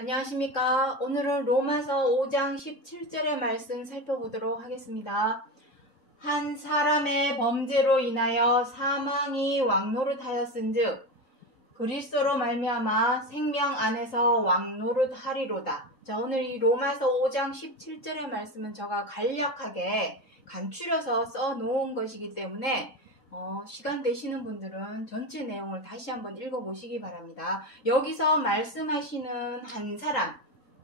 안녕하십니까. 오늘은 로마서 5장 17절의 말씀 살펴보도록 하겠습니다. 한 사람의 범죄로 인하여 사망이 왕노릇하였은즉 그리스도로 말미암아 생명 안에서 왕노릇하리로다. 자, 오늘 이 로마서 5장 17절의 말씀은 제가 간략하게 간추려서 써놓은 것이기 때문에 시간 되시는 분들은 전체 내용을 다시 한번 읽어보시기 바랍니다. 여기서 말씀하시는 한 사람,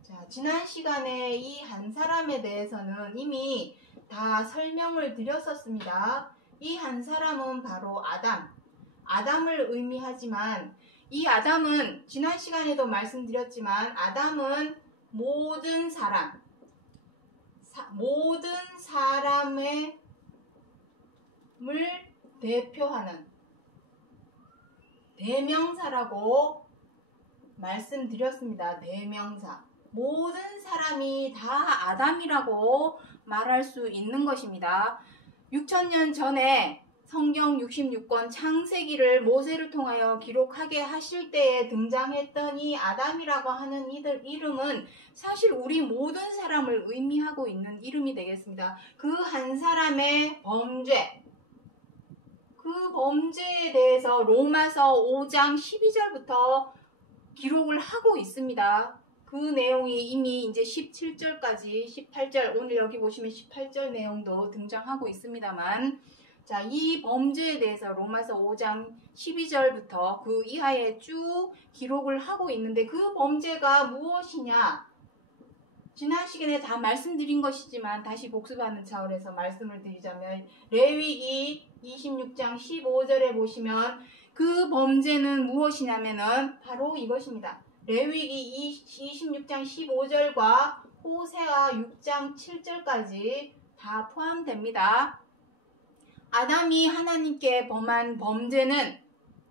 자, 지난 시간에 이 한 사람에 대해서는 이미 다 설명을 드렸었습니다. 이 한 사람은 바로 아담을 의미하지만 이 아담은 지난 시간에도 말씀드렸지만 아담은 모든 사람을 대표하는 대명사라고 말씀드렸습니다. 대명사. 모든 사람이 다 아담이라고 말할 수 있는 것입니다. 6,000년 전에 성경 66권 창세기를 모세를 통하여 기록하게 하실 때에 등장했던 이 아담이라고 하는 이들 이름은 사실 우리 모든 사람을 의미하고 있는 이름이 되겠습니다. 그 한 사람의 범죄, 그 범죄에 대해서 로마서 5장 12절부터 기록을 하고 있습니다. 그 내용이 이미 이제 17절까지 18절, 오늘 여기 보시면 18절 내용도 등장하고 있습니다만, 자, 이 범죄에 대해서 로마서 5장 12절부터 그 이하에 쭉 기록을 하고 있는데 그 범죄가 무엇이냐? 지난 시간에 다 말씀드린 것이지만 다시 복습하는 차원에서 말씀을 드리자면 레위기 26장 15절에 보시면 그 범죄는 무엇이냐면은 바로 이것입니다. 레위기 26장 15절과 호세아 6장 7절까지 다 포함됩니다. 아담이 하나님께 범한 범죄는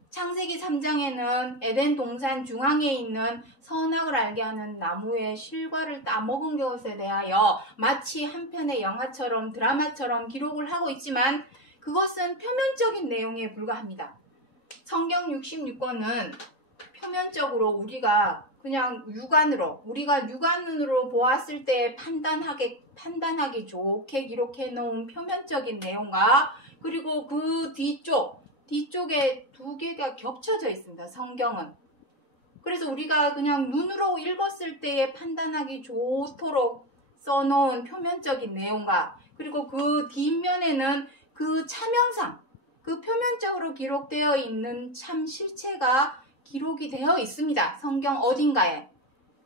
창세기 3장에는 에덴 동산 중앙에 있는 선악을 알게 하는 나무의 실과를 따먹은 것에 대하여 마치 한 편의 영화처럼 드라마처럼 기록을 하고 있지만 그것은 표면적인 내용에 불과합니다. 성경 66권은 표면적으로 우리가 그냥 우리가 육안으로 보았을 때 판단하기 좋게 기록해 놓은 표면적인 내용과 그리고 그 뒤쪽에 두 개가 겹쳐져 있습니다. 성경은. 그래서 우리가 그냥 눈으로 읽었을 때에 판단하기 좋도록 써놓은 표면적인 내용과 그리고 그 뒷면에는 그 차명상, 그 표면적으로 기록되어 있는 참 실체가 기록이 되어 있습니다. 성경 어딘가에.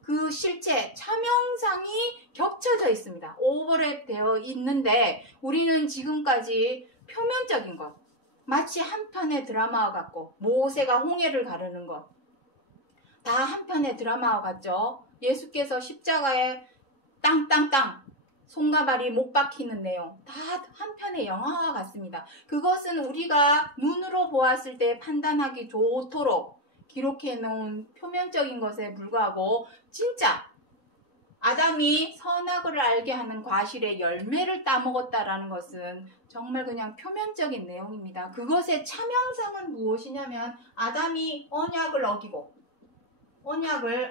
그 실체, 차명상이 겹쳐져 있습니다. 오버랩 되어 있는데 우리는 지금까지 표면적인 것, 마치 한 편의 드라마와 같고 모세가 홍해를 가르는 것, 다 한 편의 드라마와 같죠. 예수께서 십자가에 땅땅땅 손과 발이 못 박히는 내용, 다 한 편의 영화와 같습니다. 그것은 우리가 눈으로 보았을 때 판단하기 좋도록 기록해 놓은 표면적인 것에 불과하고 진짜 아담이 선악을 알게 하는 과실의 열매를 따먹었다라는 것은 정말 그냥 표면적인 내용입니다. 그것의 차명상은 무엇이냐면 아담이 언약을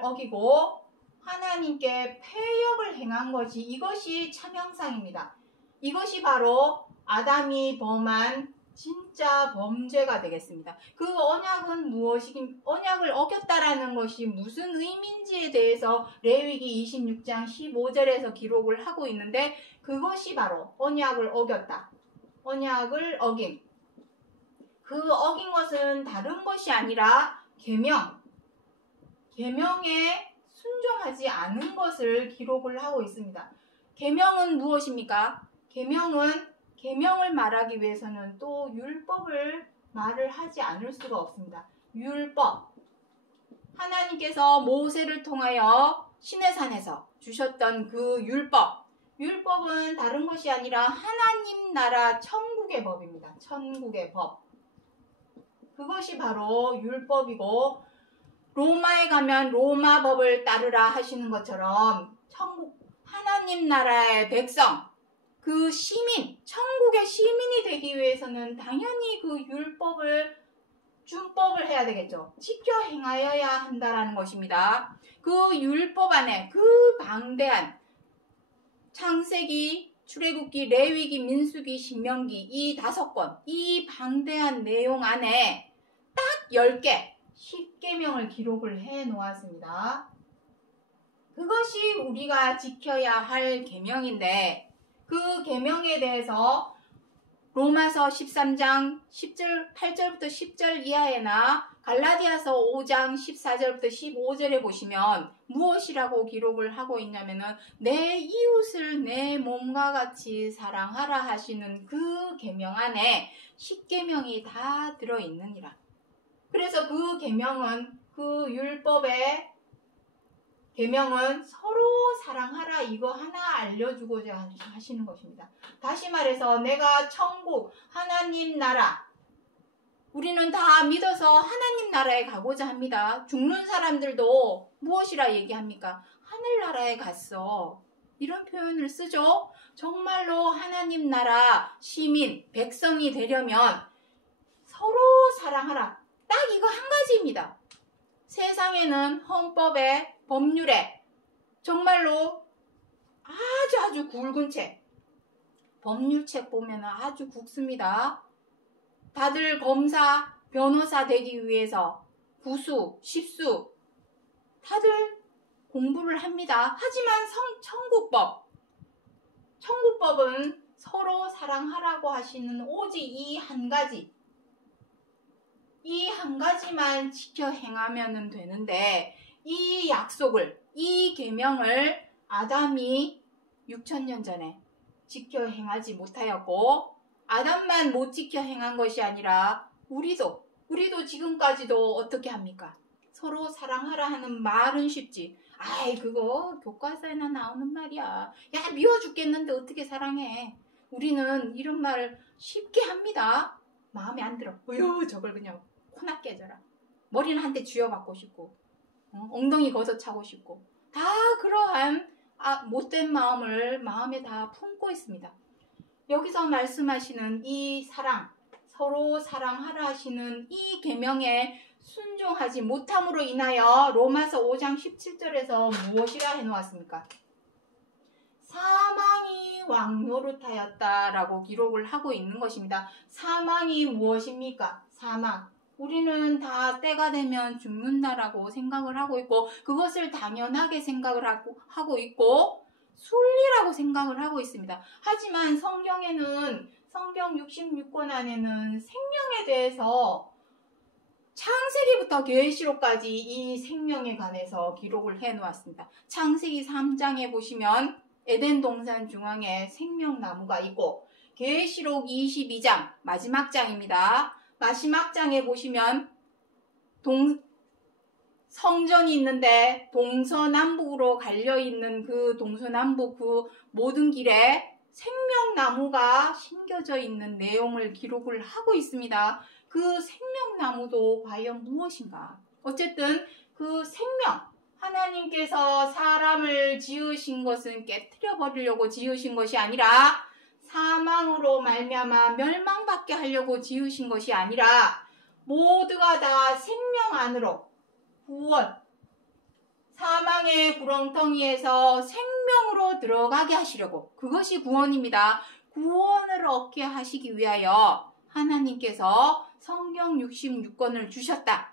어기고 하나님께 패역을 행한 것이 이것이 차명상입니다. 이것이 바로 아담이 범한 진짜 범죄가 되겠습니다. 그 언약은 언약을 어겼다라는 것이 무슨 의미인지에 대해서 레위기 26장 15절에서 기록을 하고 있는데 그것이 바로 언약을 어겼다. 언약을 어김. 그 어긴 것은 다른 것이 아니라 계명에 순종하지 않은 것을 기록을 하고 있습니다. 계명은 무엇입니까? 계명을 말하기 위해서는 또 율법을 말을 하지 않을 수가 없습니다. 율법. 하나님께서 모세를 통하여 시내산에서 주셨던 그 율법은 다른 것이 아니라 하나님 나라 천국의 법입니다. 천국의 법. 그것이 바로 율법이고 로마에 가면 로마 법을 따르라 하시는 것처럼 하나님 나라의 백성, 그 시민, 천국의 시민이 되기 위해서는 당연히 그 준법을 해야 되겠죠. 지켜 행하여야 한다라는 것입니다. 그 율법 안에 그 방대한 창세기, 출애굽기, 레위기, 민수기, 신명기 이 5권, 이 방대한 내용 안에 딱 10개 10계명을 기록을 해 놓았습니다. 그것이 우리가 지켜야 할 계명인데 그 계명에 대해서 로마서 13장 10절, 8절부터 10절 이하에나 갈라디아서 5장 14절부터 15절에 보시면 무엇이라고 기록을 하고 있냐면은 내 이웃을 내 몸과 같이 사랑하라 하시는 그 계명 안에 10계명이 다 들어있느니라. 그래서 그 계명은 그 율법의 계명은 서로 사랑하라 이거 하나 알려주고자 하시는 것입니다. 다시 말해서 내가 천국 하나님 나라 우리는 다 믿어서 하나님 나라에 가고자 합니다. 죽는 사람들도 무엇이라 얘기합니까? 하늘나라에 갔어. 이런 표현을 쓰죠. 정말로 하나님 나라 시민 백성이 되려면 서로 사랑하라. 딱 이거 한 가지입니다. 세상에는 헌법에 법률에 정말로 아주 굵은 책 법률책 보면 아주 굵습니다. 다들 검사, 변호사 되기 위해서 구수, 십수 다들 공부를 합니다. 하지만 천국법은 서로 사랑하라고 하시는 오직 이 한 가지 이 한 가지만 지켜 행하면 되는데 이 약속을, 이 계명을 아담이 6,000년 전에 지켜 행하지 못하였고 아담만 못 지켜 행한 것이 아니라 우리도 지금까지도 어떻게 합니까? 서로 사랑하라 하는 말은 쉽지. 아이 그거 교과서에나 나오는 말이야. 야 미워 죽겠는데 어떻게 사랑해. 우리는 이런 말을 쉽게 합니다. 마음에 안 들어. 어휴 저걸 그냥 코나 깨져라. 머리는 한 대 쥐어박고 싶고 엉덩이 걷어차고 싶고 다 그러한 못된 마음을 마음에 다 품고 있습니다. 여기서 말씀하시는 이 사랑, 서로 사랑하라 하시는 이 계명에 순종하지 못함으로 인하여 로마서 5장 17절에서 무엇이라 해놓았습니까? 사망이 왕노릇하였다라고 기록을 하고 있는 것입니다. 사망이 무엇입니까? 사망. 우리는 다 때가 되면 죽는다라고 생각을 하고 있고 그것을 당연하게 생각을 하고 있고 순리라고 생각을 하고 있습니다. 하지만 성경에는 성경 66권 안에는 생명에 대해서 창세기부터 계시록까지 이 생명에 관해서 기록을 해 놓았습니다. 창세기 3장에 보시면 에덴 동산 중앙에 생명나무가 있고 계시록 22장 마지막 장입니다. 마지막 장에 보시면 성전이 있는데 동서남북으로 갈려있는 그 동서남북 그 모든 길에 생명나무가 심겨져 있는 내용을 기록을 하고 있습니다. 그 생명나무도 과연 무엇인가? 어쨌든 그 생명, 하나님께서 사람을 지으신 것은 깨트려 버리려고 지으신 것이 아니라 사망으로 말미암아 멸망받게 하려고 지으신 것이 아니라 모두가 다 생명 안으로 구원, 사망의 구렁텅이에서 생명으로 들어가게 하시려고 그것이 구원입니다. 구원을 얻게 하시기 위하여 하나님께서 성경 66권을 주셨다.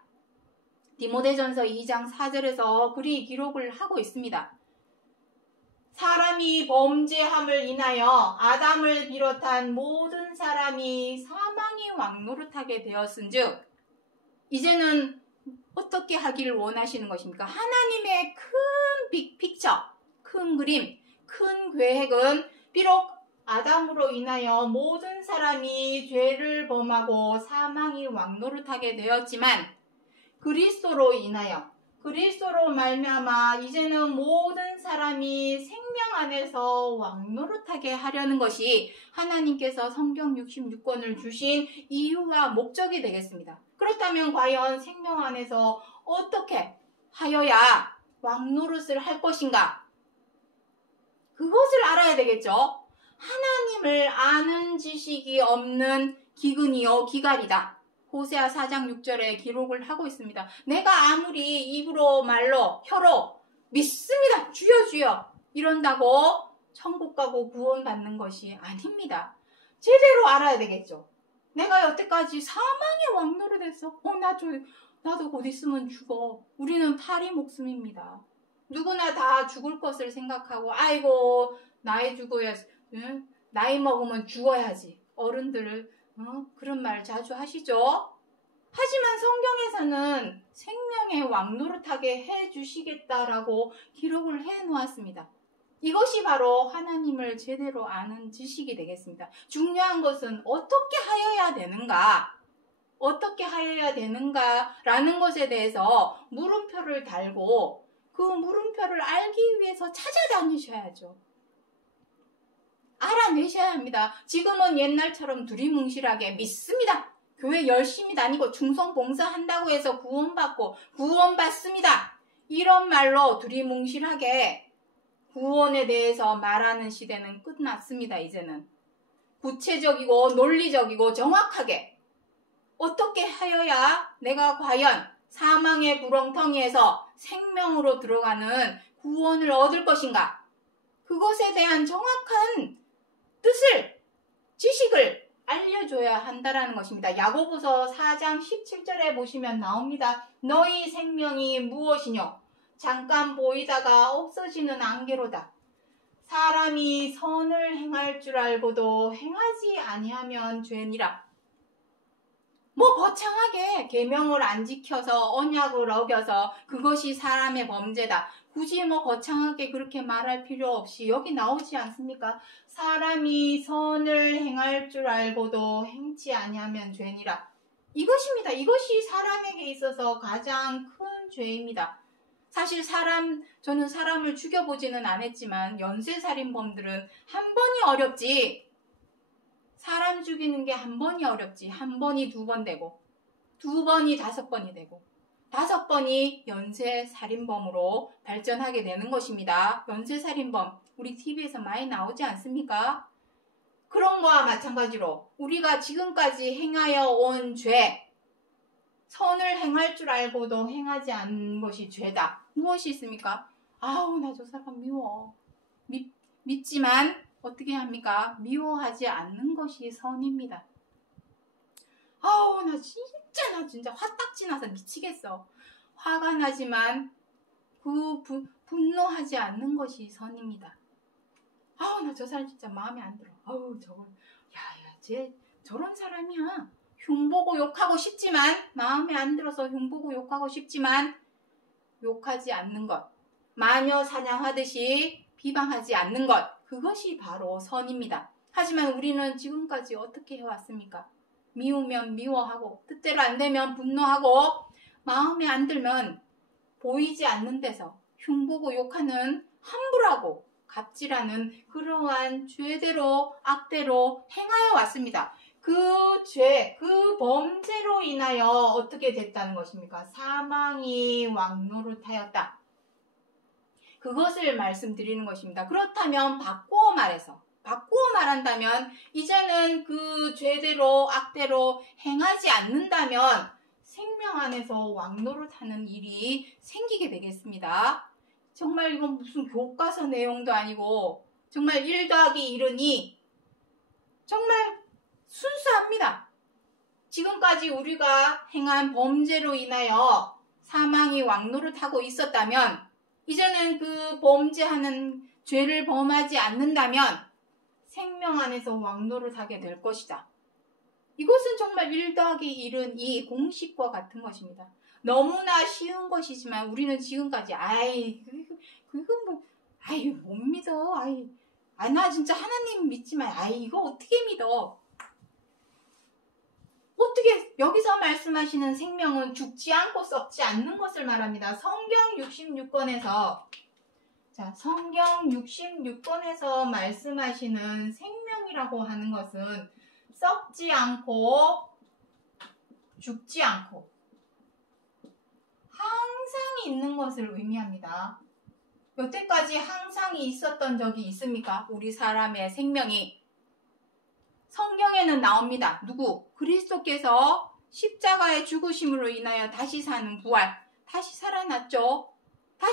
디모데전서 2장 4절에서 그리 기록을 하고 있습니다. 사람이 범죄함을 인하여 아담을 비롯한 모든 사람이 사망이 왕노릇하게 되었은즉 이제는 어떻게 하기를 원하시는 것입니까? 하나님의 큰 빅픽처, 큰 그림, 큰 계획은 비록 아담으로 인하여 모든 사람이 죄를 범하고 사망이 왕노릇하게 되었지만 그리스도로 인하여 그리스도로 말미암아 이제는 모든 사람이 생명 안에서 왕노릇하게 하려는 것이 하나님께서 성경 66권을 주신 이유와 목적이 되겠습니다. 그렇다면 과연 생명 안에서 어떻게 하여야 왕노릇을 할 것인가? 그것을 알아야 되겠죠. 하나님을 아는 지식이 없는 기근이요 기갈이다. 호세아 4장 6절에 기록을 하고 있습니다. 내가 아무리 입으로 말로 혀로 믿습니다. 주여 주여 이런다고 천국 가고 구원받는 것이 아닙니다. 제대로 알아야 되겠죠. 내가 여태까지 사망의 왕노릇 했어. 나도 곧 있으면 죽어. 우리는 파리 목숨입니다. 누구나 다 죽을 것을 생각하고 아이고 나이 죽어야 나이 먹으면 죽어야지. 어른들 그런 말 자주 하시죠. 하지만 성경에서는 생명의 왕노릇하게 해주시겠다라고 기록을 해놓았습니다. 이것이 바로 하나님을 제대로 아는 지식이 되겠습니다. 중요한 것은 어떻게 하여야 되는가? 어떻게 하여야 되는가라는 것에 대해서 물음표를 달고 그 물음표를 알기 위해서 찾아다니셔야죠. 알아내셔야 합니다. 지금은 옛날처럼 두리뭉실하게 믿습니다. 교회 열심히 다니고 충성봉사한다고 해서 구원받고 구원받습니다. 이런 말로 두리뭉실하게 구원에 대해서 말하는 시대는 끝났습니다. 이제는 구체적이고 논리적이고 정확하게 어떻게 하여야 내가 과연 사망의 구렁텅이에서 생명으로 들어가는 구원을 얻을 것인가? 그것에 대한 정확한 뜻을, 지식을 알려줘야 한다라는 것입니다. 야고보서 4장 17절에 보시면 나옵니다. 너희 생명이 무엇이뇨? 잠깐 보이다가 없어지는 안개로다. 사람이 선을 행할 줄 알고도 행하지 아니하면 죄니라. 거창하게 계명을 안 지켜서 언약을 어겨서 그것이 사람의 범죄다. 굳이 거창하게 그렇게 말할 필요 없이 여기 나오지 않습니까? 사람이 선을 행할 줄 알고도 행치 아니하면 죄니라. 이것입니다. 이것이 사람에게 있어서 가장 큰 죄입니다. 사실 저는 사람을 죽여보지는 않았지만 연쇄살인범들은 한 번이 어렵지. 사람 죽이는 게 한 번이 어렵지. 한 번이 2번 되고 2번이 5번이 되고 5번이 연쇄살인범으로 발전하게 되는 것입니다. 연쇄살인범 우리 TV에서 많이 나오지 않습니까? 그런 거와 마찬가지로 우리가 지금까지 행하여 온 죄, 선을 행할 줄 알고도 행하지 않는 것이 죄다. 무엇이 있습니까? 아우 나 저 사람 미워. 믿지만 어떻게 합니까? 미워하지 않는 것이 선입니다. 아우 나 진짜 화딱지 나서 미치겠어. 화가 나지만 분노하지 않는 것이 선입니다. 아우 나 저 사람 진짜 마음에 안 들어. 아우 쟤 저런 사람이야. 흉보고 욕하고 싶지만 마음에 안 들어서 흉보고 욕하고 싶지만 욕하지 않는 것. 마녀 사냥하듯이 비방하지 않는 것. 그것이 바로 선입니다. 하지만 우리는 지금까지 어떻게 해왔습니까? 미우면 미워하고 뜻대로 안 되면 분노하고 마음에 안 들면 보이지 않는 데서 흉보고 욕하는 함부라고 갑질하는 그러한 죄대로 악대로 행하여 왔습니다. 그 죄, 그 범죄로 인하여 어떻게 됐다는 것입니까? 사망이 왕노릇하였다. 그것을 말씀드리는 것입니다. 그렇다면 바꾸어 말한다면 이제는 그 죄대로 악대로 행하지 않는다면 생명 안에서 왕노릇하는 일이 생기게 되겠습니다. 정말 이건 무슨 교과서 내용도 아니고 정말 1 더하기 1은 2 정말 순수합니다. 지금까지 우리가 행한 범죄로 인하여 사망이 왕노릇하고 있었다면 이제는 그 범죄하는 죄를 범하지 않는다면 생명 안에서 왕노릇하게 될 것이다. 이것은 정말 1 더하기 1은 2 공식과 같은 것입니다. 너무나 쉬운 것이지만 우리는 지금까지 못 믿어. 나 진짜 하나님 믿지만 이거 어떻게 믿어? 어떻게 여기서 말씀하시는 생명은 죽지 않고 썩지 않는 것을 말합니다. 성경 66권에서 성경 66권에서 말씀하시는 생명이라고 하는 것은 썩지 않고 죽지 않고 항상 있는 것을 의미합니다. 여태까지 항상 있었던 적이 있습니까? 우리 사람의 생명이. 성경에는 나옵니다. 누구? 그리스도께서 십자가의 죽으심으로 인하여 다시 사는 부활. 다시 살아났죠.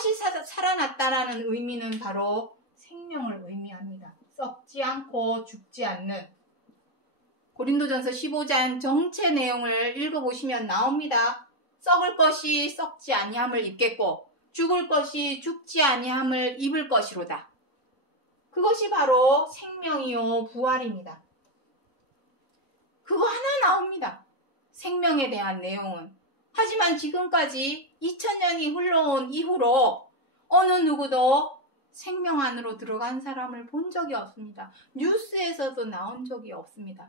다시 살아났다라는 의미는 바로 생명을 의미합니다. 썩지 않고 죽지 않는. 고린도전서 15장 전체 내용을 읽어보시면 나옵니다. 썩을 것이 썩지 아니함을 입겠고 죽을 것이 죽지 아니함을 입을 것이로다. 그것이 바로 생명이요 부활입니다. 그거 하나 나옵니다. 생명에 대한 내용은. 하지만 지금까지 2000년이 흘러온 이후로 어느 누구도 생명 안으로 들어간 사람을 본 적이 없습니다. 뉴스에서도 나온 적이 없습니다.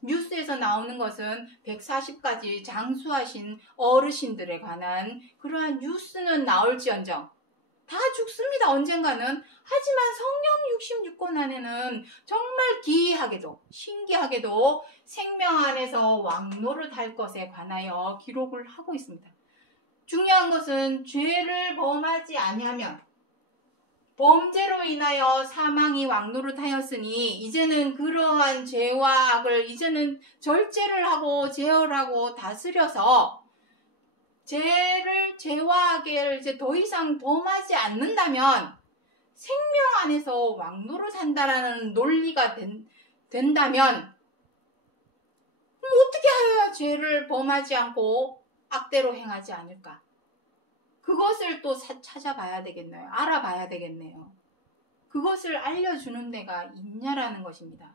뉴스에서 나오는 것은 140가지 장수하신 어르신들에 관한 그러한 뉴스는 나올지언정 다 죽습니다. 언젠가는. 하지만 성령 66권 안에는 정말 기이하게도 신기하게도 생명 안에서 왕노릇할 것에 관하여 기록을 하고 있습니다. 중요한 것은 죄를 범하지 아니하면 범죄로 인하여 사망이 왕노릇하였으니 이제는 그러한 죄와 악을 이제는 절제를 하고 제어하고 다스려서 죄와 악을 이제 더 이상 범하지 않는다면 생명 안에서 왕노릇한다라는 논리가 된다면 어떻게 하여야 죄를 범하지 않고 악대로 행하지 않을까? 그것을 또 찾아봐야 되겠네요. 알아봐야 되겠네요. 그것을 알려주는 데가 있냐라는 것입니다.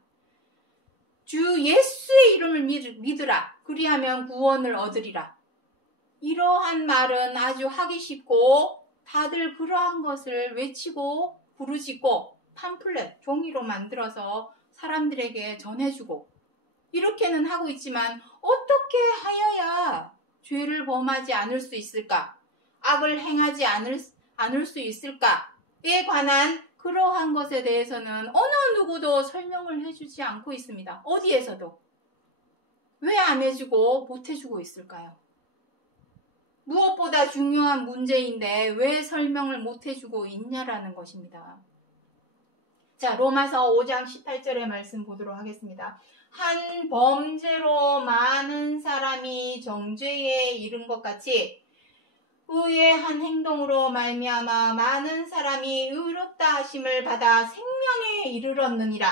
주 예수의 이름을 믿으라. 그리하면 구원을 얻으리라. 이러한 말은 아주 하기 쉽고 다들 그러한 것을 외치고 부르짖고 팜플렛, 종이로 만들어서 사람들에게 전해주고 이렇게는 하고 있지만 어떻게 하여야 죄를 범하지 않을 수 있을까? 악을 행하지 않을 수 있을까에 관한 그러한 것에 대해서는 어느 누구도 설명을 해주지 않고 있습니다. 어디에서도. 왜 안 해주고 못 해주고 있을까요? 무엇보다 중요한 문제인데 왜 설명을 못 해주고 있냐라는 것입니다. 자, 로마서 5장 18절의 말씀 보도록 하겠습니다. 한 범죄로 많은 사람이 정죄에 이른 것 같이 의의 한 행동으로 말미암아 많은 사람이 의롭다 하심을 받아 생명에 이르렀느니라.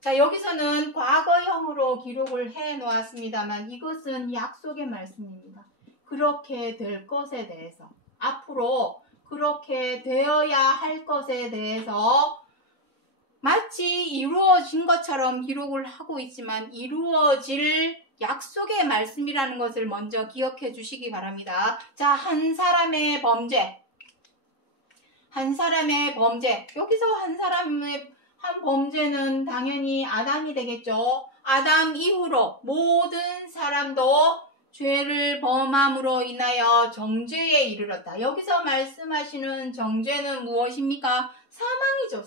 자, 여기서는 과거형으로 기록을 해 놓았습니다만 이것은 약속의 말씀입니다. 그렇게 될 것에 대해서, 앞으로 그렇게 되어야 할 것에 대해서 마치 이루어진 것처럼 기록을 하고 있지만 이루어질 약속의 말씀이라는 것을 먼저 기억해 주시기 바랍니다. 자, 한 사람의 범죄. 여기서 한 범죄는 당연히 아담이 되겠죠. 아담 이후로 모든 사람도 죄를 범함으로 인하여 정죄에 이르렀다. 여기서 말씀하시는 정죄는 무엇입니까? 사망이죠.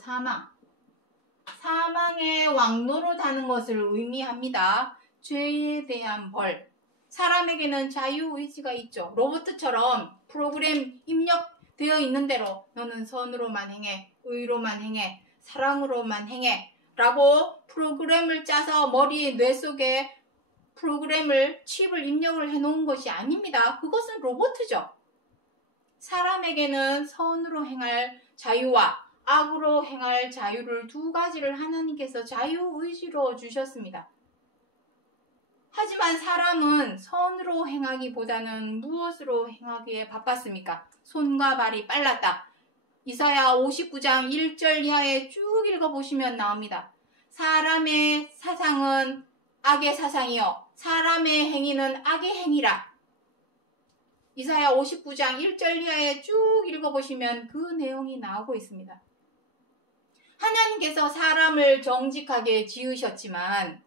사망의 왕노릇하는 것을 의미합니다. 죄에 대한 벌. 사람에게는 자유의지가 있죠. 로봇처럼 프로그램 입력되어 있는 대로 너는 선으로만 행해, 의로만 행해, 사랑으로만 행해 라고 프로그램을 짜서 뇌 속에 칩을 입력을 해놓은 것이 아닙니다. 그것은 로봇이죠. 사람에게는 선으로 행할 자유와 악으로 행할 자유를 두 가지를 하나님께서 자유의지로 주셨습니다. 하지만 사람은 선으로 행하기보다는 무엇으로 행하기에 바빴습니까? 손과 발이 빨랐다. 이사야 59장 1절 이하에 쭉 읽어보시면 나옵니다. 사람의 사상은 악의 사상이요 사람의 행위는 악의 행위라. 이사야 59장 1절 이하에 쭉 읽어보시면 그 내용이 나오고 있습니다. 하나님께서 사람을 정직하게 지으셨지만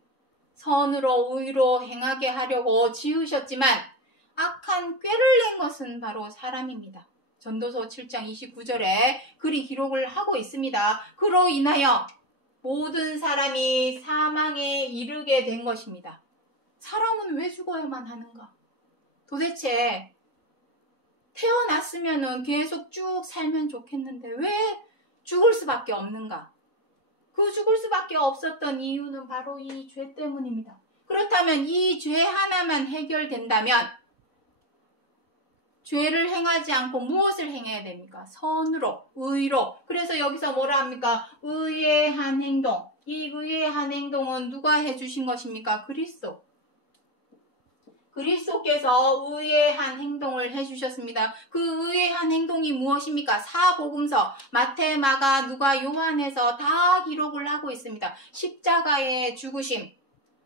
선으로 의로 행하게 하려고 지으셨지만 악한 꾀를 낸 것은 바로 사람입니다. 전도서 7장 29절에 그리 기록을 하고 있습니다. 그로 인하여 모든 사람이 사망에 이르게 된 것입니다. 사람은 왜 죽어야만 하는가? 도대체 태어났으면 계속 쭉 살면 좋겠는데 왜 죽을 수밖에 없는가? 그 죽을 수밖에 없었던 이유는 바로 이 죄 때문입니다. 그렇다면 이 죄 하나만 해결된다면 죄를 행하지 않고 무엇을 행해야 됩니까? 선으로, 의로. 그래서 여기서 뭐라 합니까? 의의 한 행동. 이 의의 한 행동은 누가 해주신 것입니까? 그리스도. 그리스도께서 의의 한 행동을 해주셨습니다. 그 의의 한 행동이 무엇입니까? 사복음서, 마태, 마가, 누가, 요한에서 다 기록을 하고 있습니다. 십자가의 죽으심.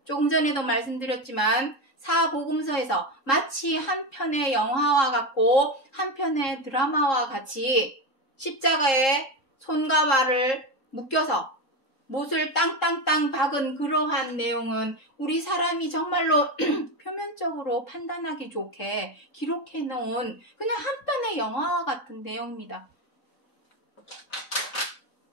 조금 전에도 말씀드렸지만 사복음서에서 마치 한 편의 영화와 같고 한 편의 드라마와 같이 십자가에 손과 발을 묶여서 못을 땅땅땅 박은 그러한 내용은 우리 사람이 정말로 표면적으로 판단하기 좋게 기록해 놓은 그냥 한 편의 영화와 같은 내용입니다.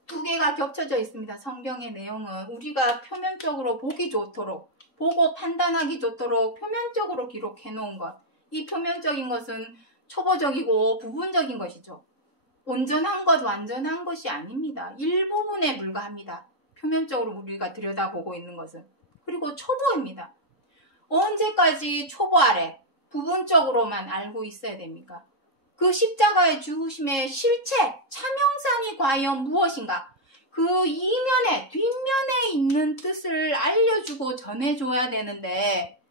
두 개가 겹쳐져 있습니다. 성경의 내용은 우리가 표면적으로 보기 좋도록, 보고 판단하기 좋도록 표면적으로 기록해 놓은 것. 이 표면적인 것은 초보적이고 부분적인 것이죠. 온전한 것, 완전한 것이 아닙니다. 일부분에 불과합니다. 표면적으로 우리가 들여다보고 있는 것은. 그리고 초보입니다. 언제까지 초보 아래 부분적으로만 알고 있어야 됩니까? 그 십자가의 죽으심의 실체, 참형상이 과연 무엇인가? 그 이면에, 뒷면에 있는 뜻을 알려주고 전해줘야 되는데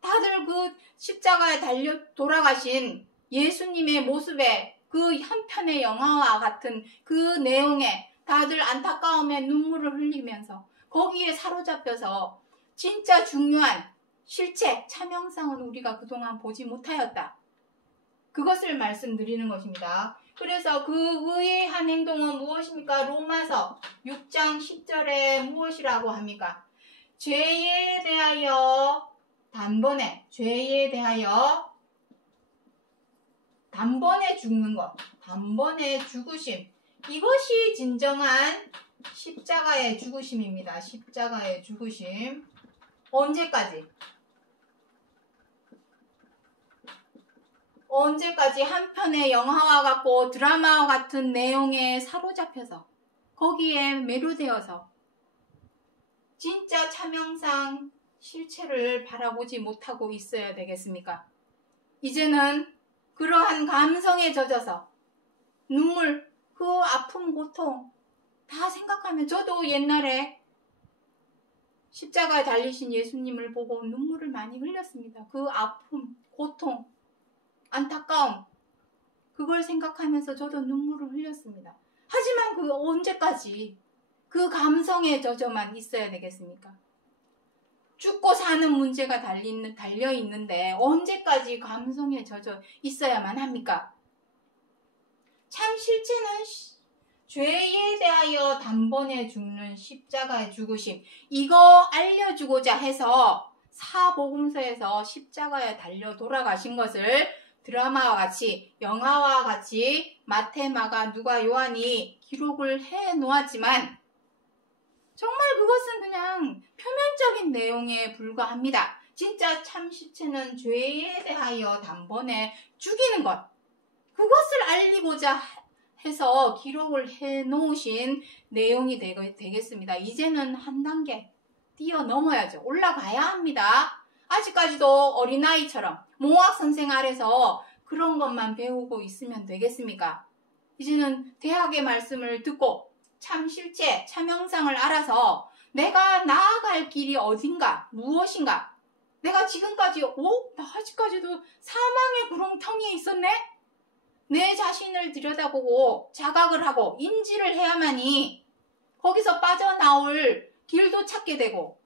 다들 그 십자가에 달려 돌아가신 예수님의 모습에 그 한편의 영화와 같은 그 내용에 다들 안타까움에 눈물을 흘리면서 거기에 사로잡혀서 진짜 중요한 실체, 참형상은 우리가 그동안 보지 못하였다. 그것을 말씀드리는 것입니다. 그래서 그 의의 한 행동은 무엇입니까? 로마서 6장 10절에 무엇이라고 합니까? 죄에 대하여 단번에 죽는 것, 단번에 죽으심. 이것이 진정한 십자가의 죽으심입니다. 십자가의 죽으심. 언제까지 한 편의 영화와 같고 드라마와 같은 내용에 사로잡혀서 거기에 매료되어서 진짜 참형상 실체를 바라보지 못하고 있어야 되겠습니까? 이제는 그러한 감성에 젖어서 눈물, 그 아픔, 고통 다 생각하면 저도 옛날에 십자가에 달리신 예수님을 보고 눈물을 많이 흘렸습니다. 그 아픔, 고통, 안타까움, 그걸 생각하면서 저도 눈물을 흘렸습니다. 하지만 그 언제까지 그 감성에 젖어만 있어야 되겠습니까? 죽고 사는 문제가 달려 있는데 언제까지 감성에 젖어 있어야만 합니까? 참 실체는 죄에 대하여 단번에 죽는 십자가의 죽으심, 이거 알려주고자 해서 사복음서에서 십자가에 달려 돌아가신 것을 드라마와 같이, 영화와 같이 마태, 마가, 누가, 요한이 기록을 해 놓았지만 정말 그것은 그냥 표면적인 내용에 불과합니다. 진짜 참 실체는 죄에 대하여 단번에 죽이는 것, 그것을 알리고자 해서 기록을 해 놓으신 내용이 되겠습니다. 이제는 한 단계 뛰어넘어야죠. 올라가야 합니다. 아직까지도 어린아이처럼 몽학 선생 아래서 그런 것만 배우고 있으면 되겠습니까? 이제는 대학의 말씀을 듣고 참 실체, 참형상을 알아서 내가 나아갈 길이 어딘가, 무엇인가, 내가 지금까지, 나 아직까지도 사망의 구렁텅이에 있었네? 내 자신을 들여다보고 자각을 하고 인지를 해야만이 거기서 빠져나올 길도 찾게 되고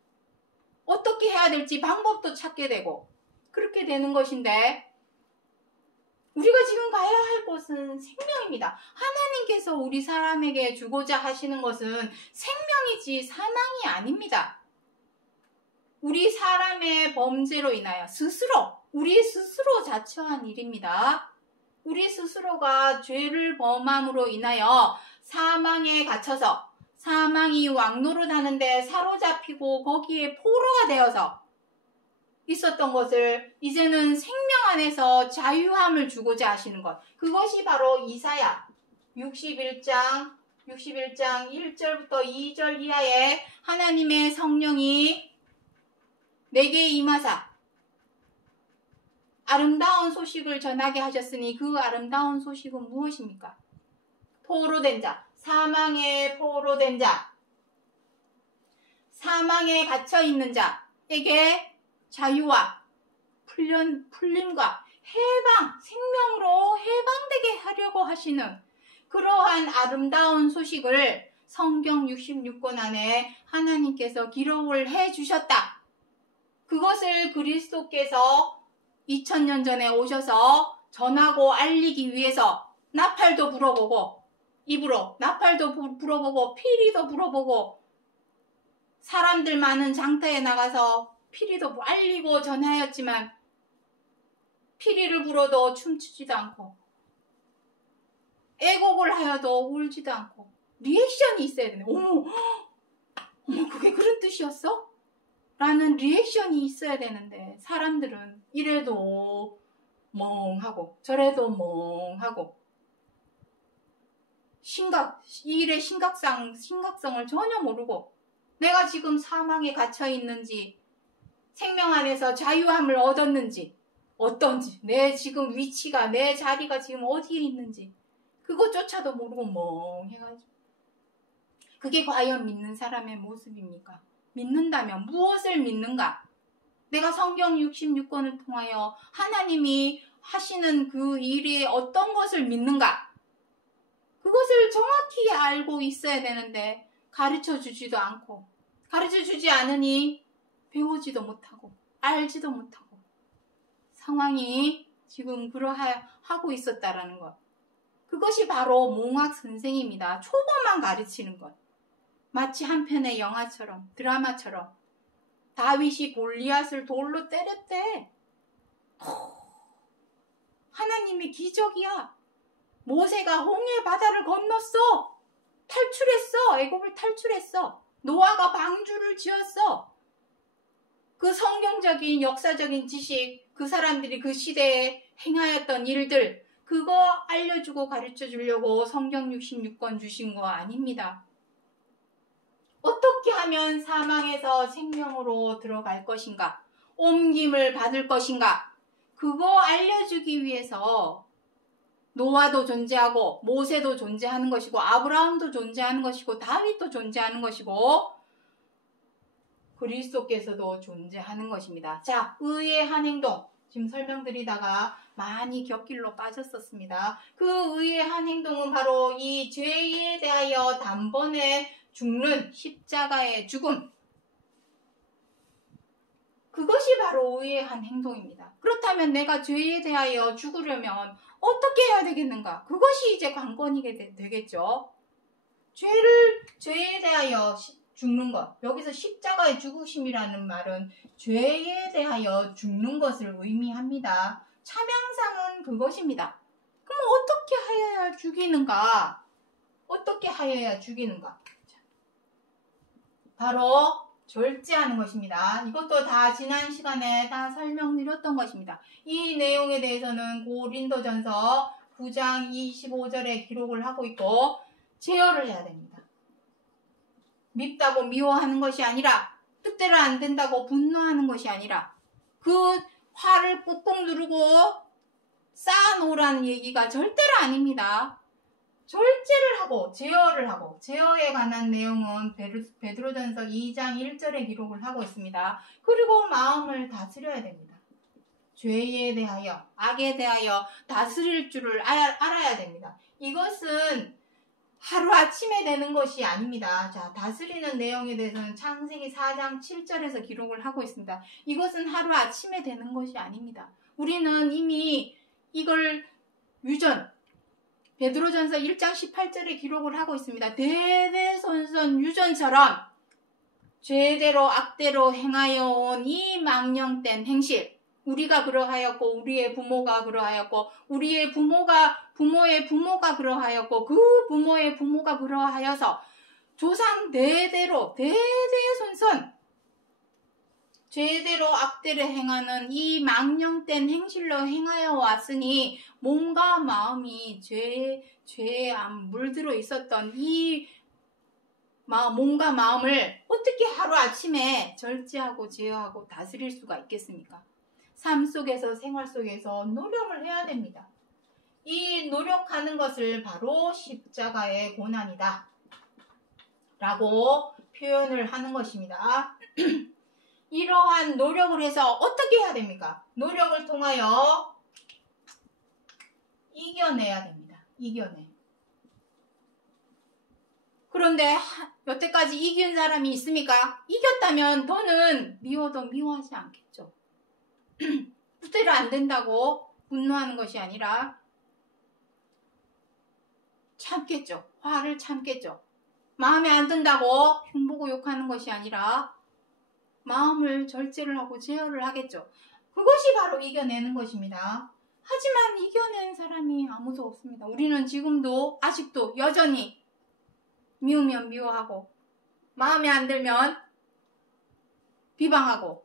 어떻게 해야 될지 방법도 찾게 되고 그렇게 되는 것인데, 우리가 지금 가야 할 곳은 생명입니다. 하나님께서 우리 사람에게 주고자 하시는 것은 생명이지 사망이 아닙니다. 우리 사람의 범죄로 인하여 우리 스스로 자처한 일입니다. 우리 스스로가 죄를 범함으로 인하여 사망에 갇혀서 사망이 왕노릇하는데 사로잡히고 거기에 포로가 되어서 있었던 것을 이제는 생명 안에서 자유함을 주고자 하시는 것, 그것이 바로 이사야 61장 1절부터 2절 이하에 하나님의 성령이 내게 임하사 아름다운 소식을 전하게 하셨으니 그 아름다운 소식은 무엇입니까? 포로된 자, 사망에 포로된 자, 사망에 갇혀있는 자에게 자유와 풀림과 해방, 생명으로 해방되게 하려고 하시는 그러한 아름다운 소식을 성경 66권 안에 하나님께서 기록을 해주셨다. 그것을 그리스도께서 2000년 전에 오셔서 전하고 알리기 위해서 나팔도 불어보고, 입으로 나팔도 불어보고 피리도 불어보고 사람들 많은 장터에 나가서 피리도 알리고 전하였지만 피리를 불어도 춤추지도 않고 애곡을 하여도 울지도 않고 리액션이 있어야 되네. 어머 그게 그런 뜻이었어? 라는 리액션이 있어야 되는데 사람들은 이래도 멍하고 저래도 멍하고 이 일의 심각성을 전혀 모르고 내가 지금 사망에 갇혀 있는지 생명 안에서 자유함을 얻었는지 어떤지 내 지금 위치가 내 자리가 지금 어디에 있는지 그것조차도 모르고 멍해가지고 그게 과연 믿는 사람의 모습입니까? 믿는다면 무엇을 믿는가? 내가 성경 66권을 통하여 하나님이 하시는 그 일이 어떤 것을 믿는가? 그것을 정확히 알고 있어야 되는데 가르쳐 주지도 않고 가르쳐 주지 않으니 배우지도 못하고 알지도 못하고 상황이 지금 그러하고 있었다라는 것. 그것이 바로 몽학 선생입니다. 초보만 가르치는 것. 마치 한 편의 영화처럼 드라마처럼 다윗이 골리앗을 돌로 때렸대. 하나님의 기적이야. 모세가 홍해 바다를 건넜어. 탈출했어. 애굽을 탈출했어. 노아가 방주를 지었어. 그 성경적인 역사적인 지식, 그 사람들이 그 시대에 행하였던 일들 그거 알려주고 가르쳐 주려고 성경 66권 주신 거 아닙니다. 어떻게 하면 사망에서 생명으로 들어갈 것인가? 옮김을 받을 것인가? 그거 알려주기 위해서 노아도 존재하고 모세도 존재하는 것이고 아브라함도 존재하는 것이고 다윗도 존재하는 것이고 그리스도께서도 존재하는 것입니다. 자, 의의 한 행동. 지금 설명드리다가 많이 곁길로 빠졌었습니다. 그 의의 한 행동은 바로 이 죄에 대하여 단번에 죽는 십자가의 죽음. 그것이 바로 의의 한 행동입니다. 그렇다면 내가 죄에 대하여 죽으려면 어떻게 해야 되겠는가? 그것이 이제 관건이게 되겠죠. 죄에 대하여 죽는 것. 여기서 십자가의 죽으심이라는 말은 죄에 대하여 죽는 것을 의미합니다. 차명상은 그것입니다. 그럼 어떻게 하여야 죽이는가? 어떻게 하여야 죽이는가? 바로 절제하는 것입니다. 이것도 다 지난 시간에 다 설명드렸던 것입니다. 이 내용에 대해서는 고린도전서 9장 25절에 기록을 하고 있고 제어를 해야 됩니다. 밉다고 미워하는 것이 아니라 뜻대로 안 된다고 분노하는 것이 아니라 그 화를 꾹꾹 누르고 쌓아놓으라는 얘기가 절대로 아닙니다. 절제를 하고 제어를 하고 제어에 관한 내용은 베드로전서 2장 1절에 기록을 하고 있습니다. 그리고 마음을 다스려야 됩니다. 죄에 대하여 악에 대하여 다스릴 줄을 알아야 됩니다. 이것은 하루아침에 되는 것이 아닙니다. 자, 다스리는 내용에 대해서는 창세기 4장 7절에서 기록을 하고 있습니다. 이것은 하루아침에 되는 것이 아닙니다. 우리는 이미 이걸 베드로전서 1장 18절에 기록을 하고 있습니다. 대대손손 유전처럼 죄대로 악대로 행하여 온 이 망령된 행실 우리가 그러하였고 우리의 부모가 그러하였고 우리의 부모의 부모가 그러하였고 그 부모의 부모가 그러하여서 조상 대대로 대대손손 죄대로 악대를 행하는 이 망령된 행실로 행하여 왔으니 몸과 마음이 죄에 물들어 있었던 이 몸과 마음을 어떻게 하루아침에 절제하고 제어하고 다스릴 수가 있겠습니까? 삶 속에서 생활 속에서 노력을 해야 됩니다. 이 노력하는 것을 바로 십자가의 고난이다 라고 표현을 하는 것입니다. 이러한 노력을 해서 어떻게 해야 됩니까? 노력을 통하여 이겨내야 됩니다. 이겨내. 그런데 여태까지 이긴 사람이 있습니까? 이겼다면 더는 미워도 미워하지 않겠죠. 뜻대로 안 된다고 분노하는 것이 아니라 참겠죠. 화를 참겠죠. 마음에 안 든다고 흉보고 욕하는 것이 아니라 마음을 절제를 하고 제어를 하겠죠. 그것이 바로 이겨내는 것입니다. 하지만 이겨낸 사람이 아무도 없습니다. 우리는 지금도 아직도 여전히 미우면 미워하고 마음에 안 들면 비방하고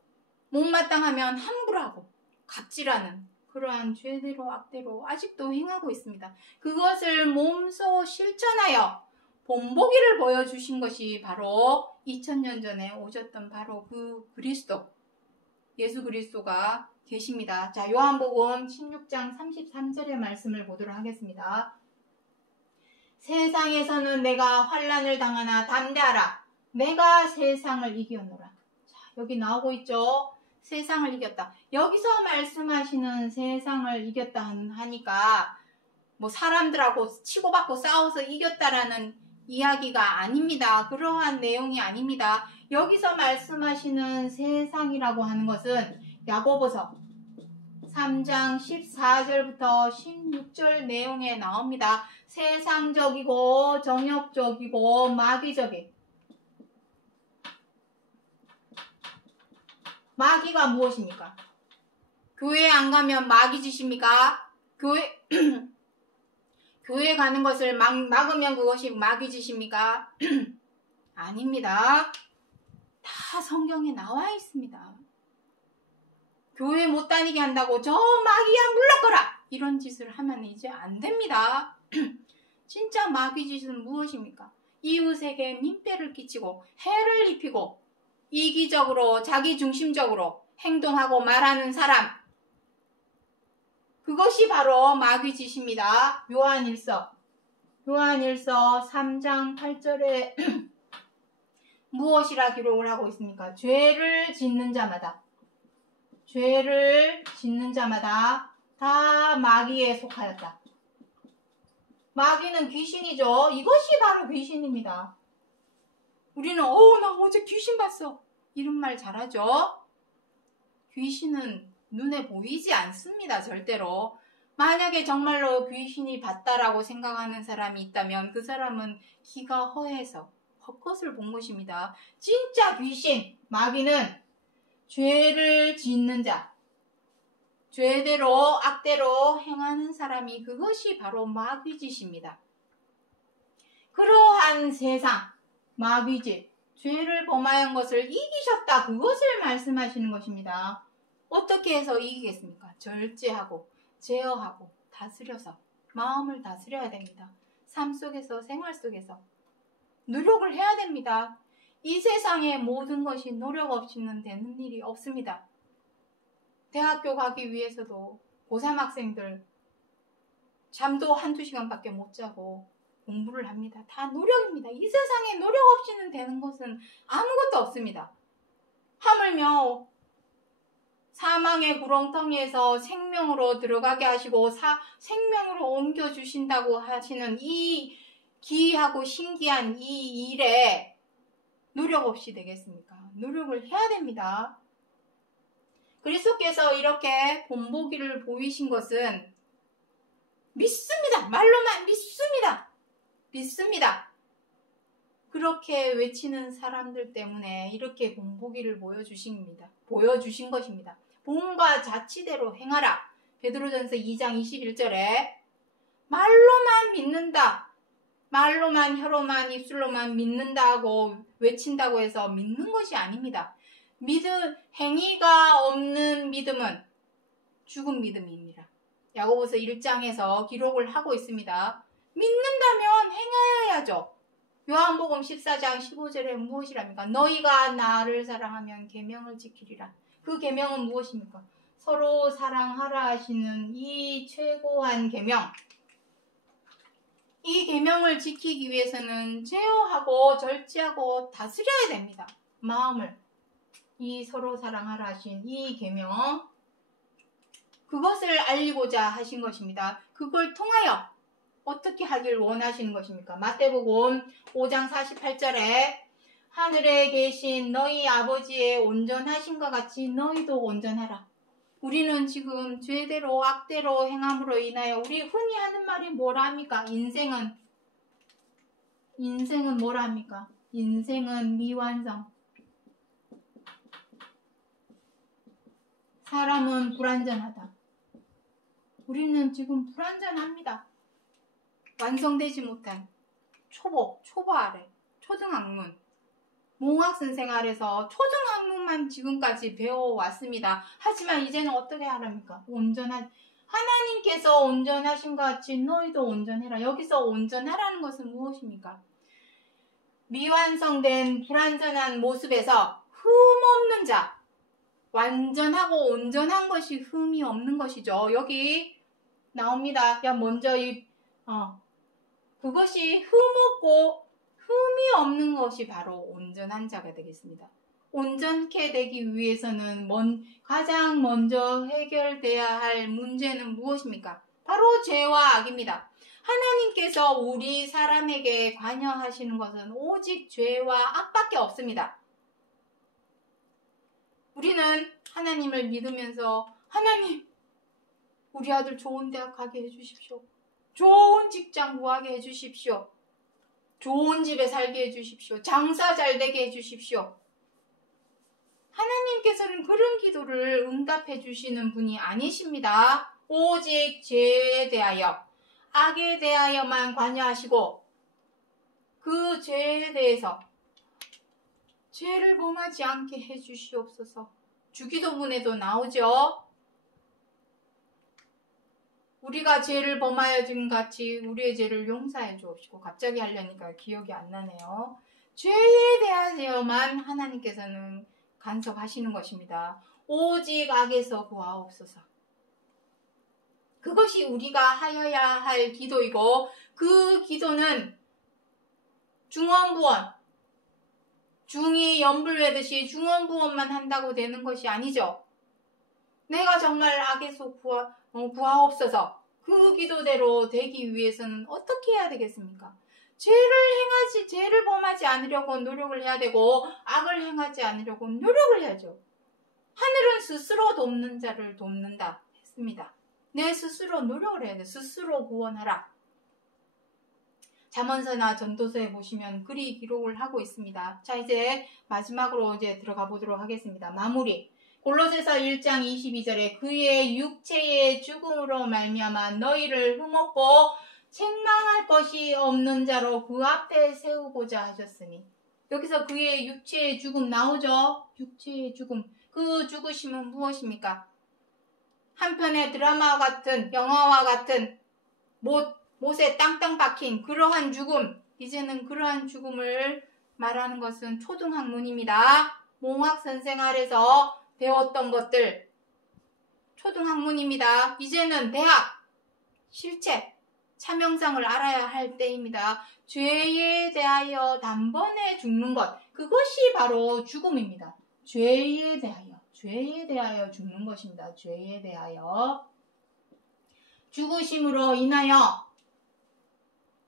못마땅하면 함부로하고 갑질하는 그러한 죄대로 악대로 아직도 행하고 있습니다. 그것을 몸소 실천하여 본보기를 보여주신 것이 바로 2000년 전에 오셨던 바로 그 그리스도, 예수 그리스도가 계십니다. 자, 요한복음 16장 33절의 말씀을 보도록 하겠습니다. 세상에서는 내가 환난을 당하나 담대하라. 내가 세상을 이겼노라. 자, 여기 나오고 있죠. 세상을 이겼다. 여기서 말씀하시는 세상을 이겼다 하니까 뭐 사람들하고 치고받고 싸워서 이겼다라는 이야기가 아닙니다. 그러한 내용이 아닙니다. 여기서 말씀하시는 세상이라고 하는 것은 야고보서 3장 14절부터 16절 내용에 나옵니다. 세상적이고 정욕적이고 마귀적인 마귀가 무엇입니까? 교회 안 가면 마귀 짓입니까? 교회 가는 것을 막으면 그것이 마귀 짓입니까? 아닙니다. 다 성경에 나와 있습니다. 교회 못 다니게 한다고 저 마귀야 물러거라 이런 짓을 하면 이제 안 됩니다. 진짜 마귀 짓은 무엇입니까? 이웃에게 민폐를 끼치고 해를 입히고 이기적으로 자기중심적으로 행동하고 말하는 사람, 그것이 바로 마귀 짓입니다. 요한일서 3장 8절에 무엇이라 기록을 하고 있습니까? 죄를 짓는 자마다 다 마귀에 속하였다. 마귀는 귀신이죠. 이것이 바로 귀신입니다. 우리는 나 어제 귀신 봤어 이런 말 잘하죠. 귀신은 눈에 보이지 않습니다. 절대로. 만약에 정말로 귀신이 봤다라고 생각하는 사람이 있다면 그 사람은 귀가 허해서 헛것을 본 것입니다. 진짜 귀신, 마귀는 죄를 짓는 자, 죄대로 악대로 행하는 사람이 그것이 바로 마귀짓입니다. 그러한 세상, 마귀짓, 죄를 범하는 것을 이기셨다. 그것을 말씀하시는 것입니다. 어떻게 해서 이기겠습니까? 절제하고 제어하고 다스려서 마음을 다스려야 됩니다. 삶 속에서 생활 속에서 노력을 해야 됩니다. 이 세상의 모든 것이 노력 없이는 되는 일이 없습니다. 대학교 가기 위해서도 고3 학생들 잠도 한두 시간밖에 못 자고 공부를 합니다. 다 노력입니다. 이 세상에 노력 없이는 되는 것은 아무것도 없습니다. 하물며 사망의 구렁텅이에서 생명으로 들어가게 하시고 생명으로 옮겨주신다고 하시는 이 기이하고 신기한 이 일에 노력 없이 되겠습니까? 노력을 해야 됩니다. 그리스도께서 이렇게 본보기를 보이신 것은 믿습니다. 말로만 믿습니다. 그렇게 외치는 사람들 때문에 이렇게 본보기를 보여주신 것입니다. 본과 자치대로 행하라. 베드로전서 2장 21절에 말로만 믿는다. 말로만 혀로만 입술로만 믿는다고 외친다고 해서 믿는 것이 아닙니다. 행위가 없는 믿음은 죽은 믿음입니다. 야고보서 1장에서 기록을 하고 있습니다. 믿는다면 행하여야죠. 요한복음 14장 15절에 무엇이랍니까? 너희가 나를 사랑하면 계명을 지키리라. 그 계명은 무엇입니까? 서로 사랑하라 하시는 이 최고한 계명, 이 계명을 지키기 위해서는 제어하고 절제하고 다스려야 됩니다. 마음을. 이 서로 사랑하라 하신 이 계명, 그것을 알리고자 하신 것입니다. 그걸 통하여 어떻게 하길 원하시는 것입니까? 마태복음 5장 48절에 하늘에 계신 너희 아버지의 온전하심과 같이 너희도 온전하라. 우리는 지금 죄대로 악대로 행함으로 인하여 우리 흔히 하는 말이 뭐라 합니까? 인생은 뭐라 합니까? 인생은 미완성. 사람은 불완전하다. 우리는 지금 불완전합니다. 완성되지 못한 초보 아래 초등학문, 몽학선생 아래서 초등학문만 지금까지 배워왔습니다. 하지만 이제는 어떻게 하랍니까? 온전한, 하나님께서 온전하신 것 같이 너희도 온전해라. 여기서 온전하라는 것은 무엇입니까? 미완성된 불완전한 모습에서 흠없는 자, 완전하고 온전한 것이 흠이 없는 것이죠. 여기 나옵니다. 야, 먼저 그것이 흠없고 흠이 없는 것이 바로 온전한 자가 되겠습니다. 온전케 되기 위해서는 가장 먼저 해결돼야 할 문제는 무엇입니까? 바로 죄와 악입니다. 하나님께서 우리 사람에게 관여하시는 것은 오직 죄와 악밖에 없습니다. 우리는 하나님을 믿으면서 하나님, 우리 아들 좋은 대학 가게 해주십시오. 좋은 직장 구하게 해주십시오. 좋은 집에 살게 해주십시오. 장사 잘 되게 해주십시오. 하나님께서는 그런 기도를 응답해 주시는 분이 아니십니다. 오직 죄에 대하여, 악에 대하여만 관여하시고 그 죄에 대해서 죄를 범하지 않게 해주시옵소서. 주기도문에도 나오죠. 우리가 죄를 범하여진 같이 우리의 죄를 용서해 주옵시고. 갑자기 하려니까 기억이 안 나네요. 죄에 대하여만 하나님께서는 간섭하시는 것입니다. 오직 악에서 구하옵소서. 그것이 우리가 하여야 할 기도이고, 그 기도는 중언부언, 중이 연불외듯이 중언부언만 한다고 되는 것이 아니죠. 내가 정말 악에서 구하옵소서. 그 기도대로 되기 위해서는 어떻게 해야 되겠습니까? 죄를 범하지 않으려고 노력을 해야 되고, 악을 행하지 않으려고 노력을 해야죠. 하늘은 스스로 돕는 자를 돕는다 했습니다. 내 스스로 노력을 해야 돼. 스스로 구원하라. 잠언서나 전도서에 보시면 그리 기록을 하고 있습니다. 자, 이제 마지막으로 이제 들어가 보도록 하겠습니다. 마무리. 골로새서 1장 22절에 그의 육체의 죽음으로 말미암아 너희를 흠없고 책망할 것이 없는 자로 그 앞에 세우고자 하셨으니, 여기서 그의 육체의 죽음 나오죠? 육체의 죽음. 그 죽으심은 무엇입니까? 한편의 드라마와 같은, 영화와 같은 못에 땅땅 박힌 그러한 죽음, 이제는 그러한 죽음을 말하는 것은 초등학문입니다. 몽학선생 아래서 배웠던 것들, 초등학문입니다. 이제는 대학, 실체, 차명상을 알아야 할 때입니다. 죄에 대하여 단번에 죽는 것, 그것이 바로 죽음입니다. 죄에 대하여 죽는 것입니다. 죄에 대하여. 죽으심으로 인하여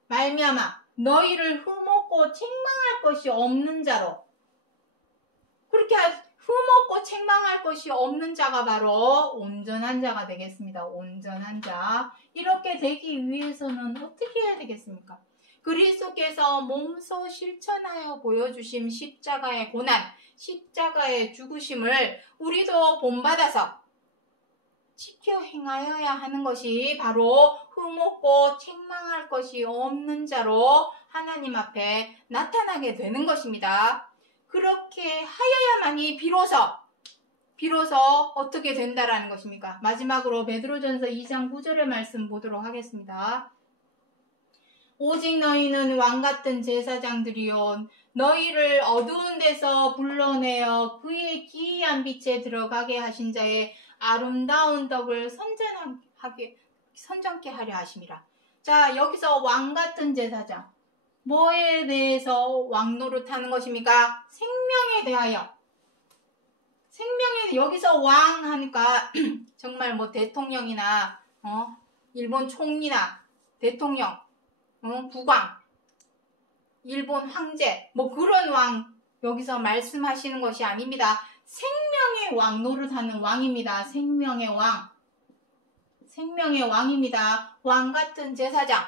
말미암아 너희를 흠없고 책망할 것이 없는 자로, 그렇게 흠없고 책망할 것이 없는 자가 바로 온전한 자가 되겠습니다. 온전한 자. 이렇게 되기 위해서는 어떻게 해야 되겠습니까? 그리스도께서 몸소 실천하여 보여주신 십자가의 고난, 십자가의 죽으심을 우리도 본받아서 지켜 행하여야 하는 것이 바로 흠없고 책망할 것이 없는 자로 하나님 앞에 나타나게 되는 것입니다. 그렇게 하여야만이 비로소 어떻게 된다라는 것입니까? 마지막으로 베드로전서 2장 9절의 말씀 보도록 하겠습니다. 오직 너희는 왕같은 제사장들이요 너희를 어두운 데서 불러내어 그의 기이한 빛에 들어가게 하신 자의 아름다운 덕을 선전케 하려 하심이라. 자, 여기서 왕 같은 제사장. 뭐에 대해서 왕 노릇하는 것입니까? 생명에 대하여. 생명에, 여기서 왕 하니까 정말 뭐 대통령이나 일본 총리나 대통령, 국왕, 일본 황제, 뭐 그런 왕 여기서 말씀하시는 것이 아닙니다. 생명의 왕 노릇하는 왕입니다. 생명의 왕. 생명의 왕입니다. 왕 같은 제사장.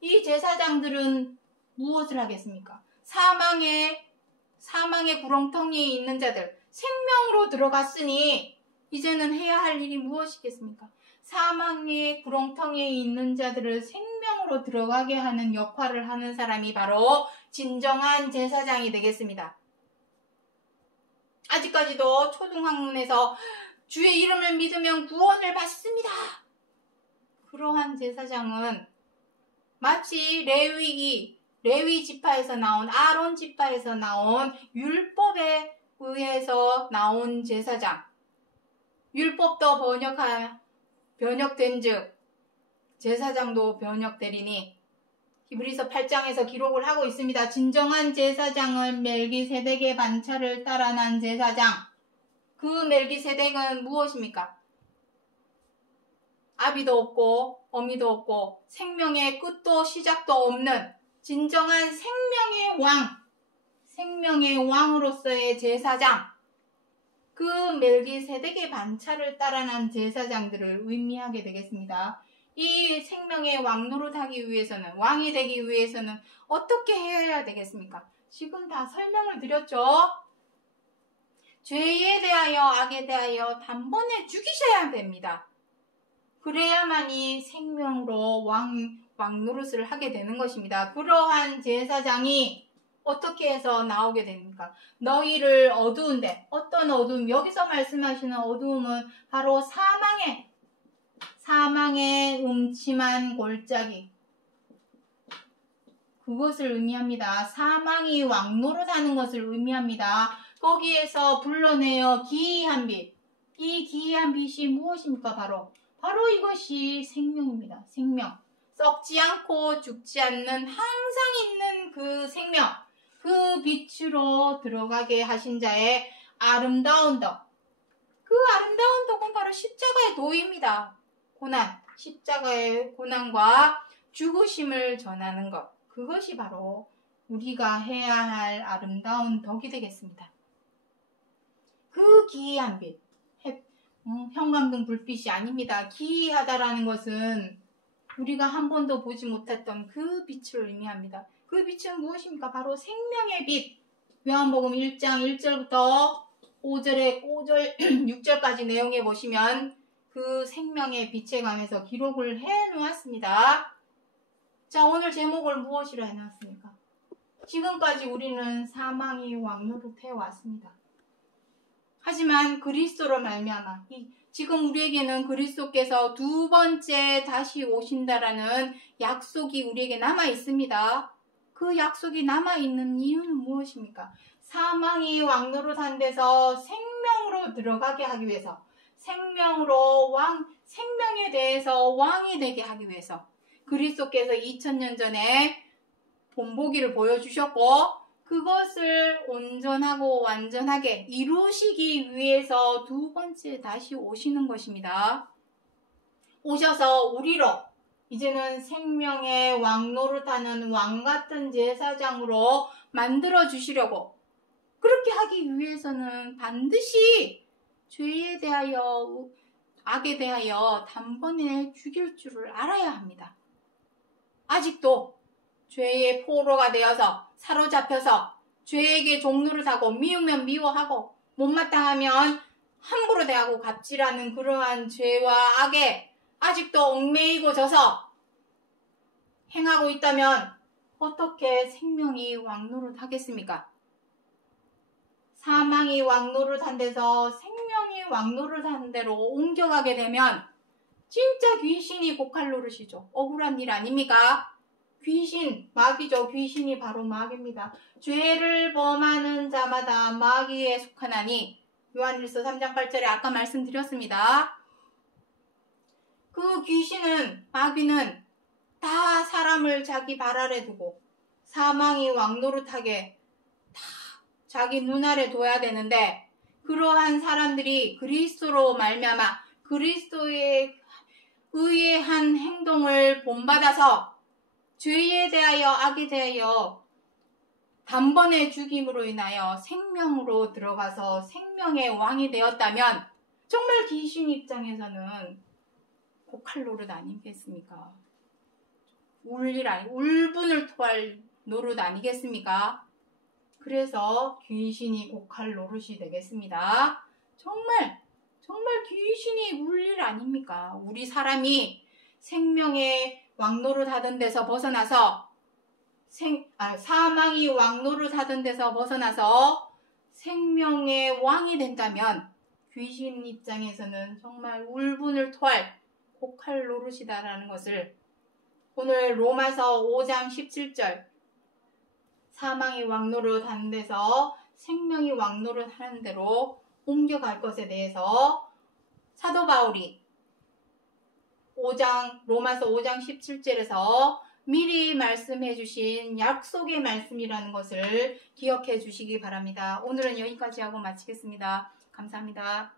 이 제사장들은 무엇을 하겠습니까? 사망의 구렁텅이에 있는 자들, 생명으로 들어갔으니 이제는 해야 할 일이 무엇이겠습니까? 사망의 구렁텅이에 있는 자들을 생명으로 들어가게 하는 역할을 하는 사람이 바로 진정한 제사장이 되겠습니다. 아직까지도 초등학문에서 주의 이름을 믿으면 구원을 받습니다. 그러한 제사장은 마치 레위 지파에서 나온, 아론 지파에서 나온 율법에 의해서 나온 제사장. 율법도 번역된즉 제사장도 번역되리니 히브리서 8장에서 기록을 하고 있습니다. 진정한 제사장은 멜기세덱의 반차를 따라 난 제사장. 그 멜기세덱은 무엇입니까? 아비도 없고 어미도 없고 생명의 끝도 시작도 없는 진정한 생명의 왕으로서의 제사장. 그 멜기세덱의 반차를 따라 난 제사장들을 의미하게 되겠습니다. 이 생명의 왕 노릇하기 위해서는, 왕이 되기 위해서는 어떻게 해야 되겠습니까? 지금 다 설명을 드렸죠? 죄에 대하여, 악에 대하여 단번에 죽이셔야 됩니다. 그래야만이 생명으로 왕 노릇을 하게 되는 것입니다. 그러한 제사장이 어떻게 해서 나오게 됩니까? 너희를 어두운데, 어떤 어두움, 여기서 말씀하시는 어두움은 바로 사망의 음침한 골짜기, 그것을 의미합니다. 사망이 왕노릇하는 것을 의미합니다. 거기에서 불러내어 기이한 빛. 이 기이한 빛이 무엇입니까? 바로 이것이 생명입니다. 생명. 썩지 않고 죽지 않는 항상 있는 그 생명. 그 빛으로 들어가게 하신 자의 아름다운 덕. 그 아름다운 덕은 바로 십자가의 도입니다. 십자가의 고난과 죽으심을 전하는 것. 그것이 바로 우리가 해야 할 아름다운 덕이 되겠습니다. 그 기이한 빛, 형광등 불빛이 아닙니다. 기이하다라는 것은 우리가 한 번도 보지 못했던 그 빛을 의미합니다. 그 빛은 무엇입니까? 바로 생명의 빛. 요한복음 1장 1절부터 5절에 6절까지 내용에 보시면 그 생명의 빛에 관해서 기록을 해놓았습니다. 자, 오늘 제목을 무엇이라 해놨습니까? 지금까지 우리는 사망이 왕노릇해 왔습니다. 하지만 그리스도로 말미암아 지금 우리에게는 그리스도께서 두 번째 다시 오신다라는 약속이 우리에게 남아 있습니다. 그 약속이 남아 있는 이유는 무엇입니까? 사망이 왕노릇한 데서 생명으로 들어가게 하기 위해서, 생명에 대해서 왕이 되게 하기 위해서 그리스도께서 2000년 전에 본보기를 보여주셨고, 그것을 온전하고 완전하게 이루시기 위해서 두 번째 다시 오시는 것입니다. 오셔서 우리로 이제는 생명의 왕 노릇하는 왕 같은 제사장으로 만들어 주시려고, 그렇게 하기 위해서는 반드시 죄에 대하여, 악에 대하여 단번에 죽일 줄을 알아야 합니다. 아직도 죄의 포로가 되어서 사로잡혀서 죄에게 종노릇하고 미우면 미워하고 못마땅하면 함부로 대하고 갑질하는 그러한 죄와 악에 아직도 얽매이고 져서 행하고 있다면 어떻게 생명이 왕노릇하겠습니까? 사망이 왕노릇한 데서 생명이 왕노릇한 데로 옮겨가게 되면 진짜 귀신이 고칼 노릇이죠. 억울한 일 아닙니까? 귀신, 마귀죠. 귀신이 바로 마귀입니다. 죄를 범하는 자마다 마귀에 속하나니 요한일서 3장 8절에 아까 말씀드렸습니다. 그 귀신은, 마귀는 다 사람을 자기 발 아래 두고 사망이 왕노릇하게 다 자기 눈 아래 둬야 되는데, 그러한 사람들이 그리스도로 말미암아 그리스도의 의의 한 행동을 본받아서 죄에 대하여 악에 대하여 단번에 죽임으로 인하여 생명으로 들어가서 생명의 왕이 되었다면 정말 귀신 입장에서는 고칼 노릇 아니겠습니까? 울분을 토할 노릇 아니겠습니까? 그래서 귀신이 고칼 노릇이 되겠습니다. 정말 귀신이 울 일 아닙니까? 우리 사람이 생명의 왕노릇 하던 데서 벗어나서 사망이 왕노릇 하던 데서 벗어나서 생명의 왕이 된다면 귀신 입장에서는 정말 울분을 토할 고칼 노릇이다라는 것을 오늘 로마서 5장 17절, 사망이 왕노릇 하는 데서 생명이 왕노릇 하는 대로 옮겨갈 것에 대해서 사도 바울이 로마서 5장 17절에서 미리 말씀해 주신 약속의 말씀이라는 것을 기억해 주시기 바랍니다. 오늘은 여기까지 하고 마치겠습니다. 감사합니다.